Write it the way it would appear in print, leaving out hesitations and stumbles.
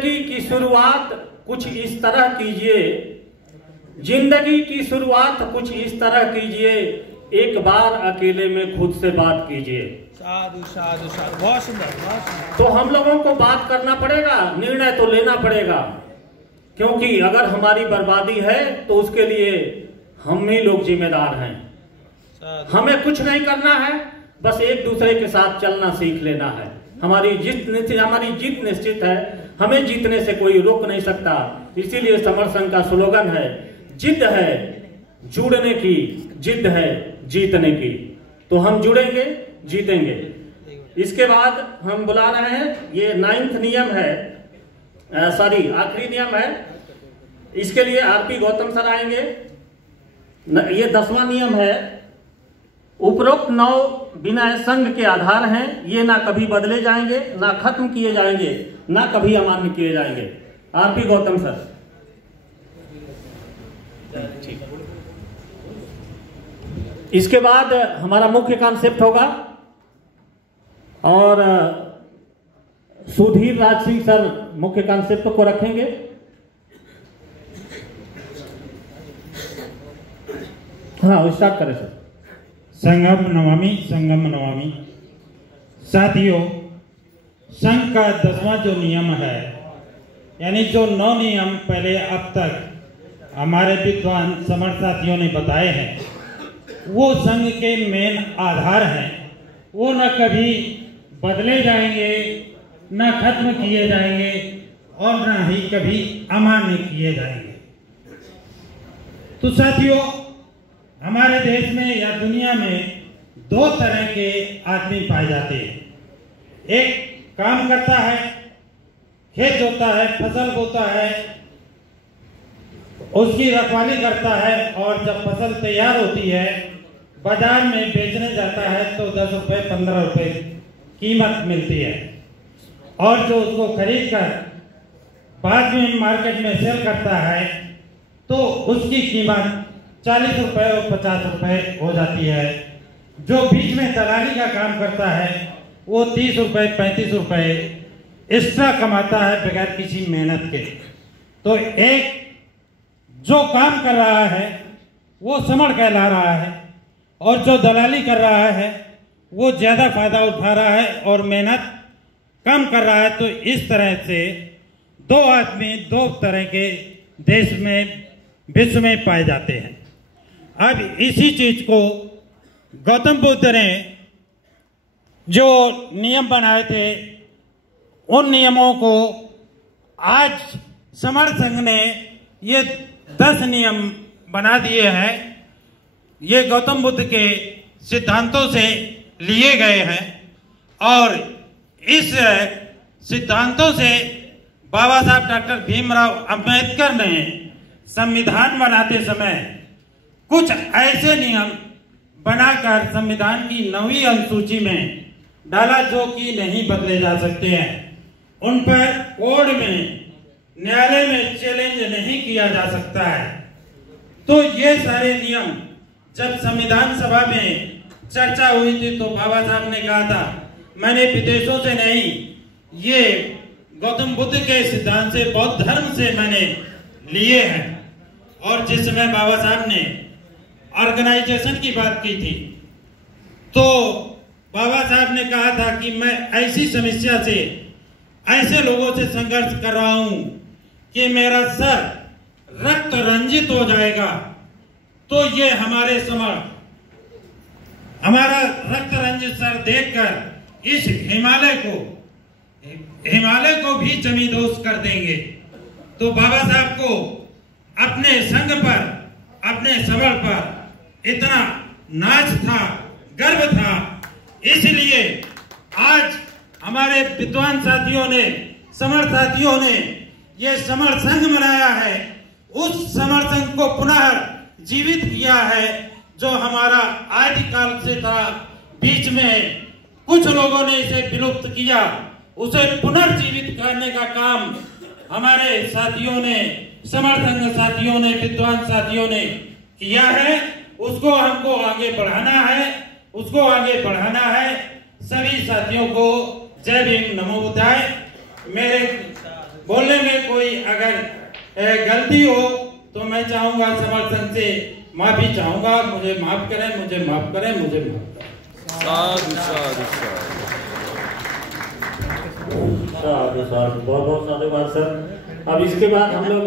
जिंदगी की शुरुआत कुछ इस तरह कीजिए, जिंदगी की शुरुआत कुछ इस तरह कीजिए, एक बार अकेले में खुद से बात कीजिए। साधु साधु साधु, बहुत सुंदर, बहुत सुंदर। तो हम लोगों को बात करना पड़ेगा, निर्णय तो लेना पड़ेगा, क्योंकि अगर हमारी बर्बादी है तो उसके लिए हम ही लोग जिम्मेदार हैं। हमें कुछ नहीं करना है, बस एक दूसरे के साथ चलना सीख लेना है। हमारी जीत निश्चित है, हमें जीतने से कोई रोक नहीं सकता। इसीलिए समर संघ का स्लोगन है, जिद है जुड़ने की, जिद है जीतने की। तो हम जुड़ेंगे, जीतेंगे। इसके बाद हम बुला रहे हैं, ये 9th नियम है, आखिरी नियम है। इसके लिए आरपी गौतम सर आएंगे। ये 10वां नियम है, उपरोक्त 9 विनय संघ के आधार हैं, ये ना कभी बदले जाएंगे, ना खत्म किए जाएंगे, ना कभी अमान्य किए जाएंगे। RP Gautam sir. ठीक। इसके बाद हमारा मुख्य कॉन्सेप्ट होगा और सुधीर राज सिंह सर मुख्य कॉन्सेप्ट को रखेंगे। हाँ, स्टार्ट करें सर। संगम नमामि, संगम नमामि। साथियों, संघ का 10वां जो नियम है, यानी जो 9 नियम पहले अब तक हमारे विद्वान समर्थ साथियों ने बताए हैं, वो संघ के मेन आधार हैं। वो न कभी बदले जाएंगे, न खत्म किए जाएंगे और न ही कभी अमान्य किए जाएंगे। तो साथियों, हमारे देश में या दुनिया में 2 तरह के आदमी पाए जाते हैं। एक काम करता है, खेत जोतता है, फसल बोता है, उसकी रखवाली करता है और जब फसल तैयार होती है बाजार में बेचने जाता है तो 10 रुपये 15 रुपये कीमत मिलती है, और जो उसको खरीद कर बाद में मार्केट में सेल करता है तो उसकी कीमत 40 रुपये और 50 रुपये हो जाती है। जो बीच में दलाली का काम करता है वो 30 रुपये 35 रुपये एक्स्ट्रा कमाता है बगैर किसी मेहनत के। तो एक जो काम कर रहा है वो समर कहला रहा है, और जो दलाली कर रहा है वो ज्यादा फायदा उठा रहा है और मेहनत कम कर रहा है। तो इस तरह से 2 आदमी 2 तरह के देश में, विश्व में पाए जाते हैं। अब इसी चीज को गौतम बुद्ध ने जो नियम बनाए थे, उन नियमों को आज समर संघ ने ये 10 नियम बना दिए हैं। ये गौतम बुद्ध के सिद्धांतों से लिए गए हैं और इस सिद्धांतों से बाबा साहब डॉक्टर भीमराव अंबेडकर ने संविधान बनाते समय कुछ ऐसे नियम बनाकर संविधान की 9वीं अनुसूची में डाला जो कि नहीं बदले जा सकते हैं। उन पर कोर्ट में, न्यायालय में चैलेंज नहीं किया जा सकता है। तो ये सारे नियम जब संविधान सभा में चर्चा हुई थी तो बाबा साहब ने कहा था, मैंने विदेशों से नहीं, ये गौतम बुद्ध के सिद्धांत से, बौद्ध धर्म से मैंने लिए हैं। और जिस समय बाबा साहब ने ऑर्गेनाइजेशन की बात की थी तो बाबा साहब ने कहा था कि मैं ऐसी समस्या से, ऐसे लोगों से संघर्ष कर रहा हूं कि मेरा सर रक्त रंजित हो जाएगा। तो ये हमारे समर्थ हमारा रक्त रंजित सर देखकर इस हिमालय को भी जमींदोज कर देंगे। तो बाबा साहब को अपने संघ पर, अपने समर पर इतना नाज था, गर्व था, इसलिए आज हमारे विद्वान साथियों ने, समर साथियों ने ये समर संघ बनाया है। उस समर संघ को पुनः जीवित किया है जो हमारा आदिकाल से था। बीच में कुछ लोगों ने इसे विलुप्त किया, उसे पुनर्जीवित करने का काम हमारे साथियों ने, समर संघ साथियों ने, विद्वान साथियों ने किया है। उसको हमको आगे बढ़ाना है, उसको आगे बढ़ाना है। सभी साथियों को जय भीम, नमो बुद्धाय। मेरे बोलने गलती हो तो मैं चाहूंगा समर्थन से माफी चाहूंगा, मुझे माफ करें, मुझे माफ करें, मुझे माफ करें। साधु साधु साधु साधु, बहुत बहुत साधुवाद सर। अब इसके बाद हम लोग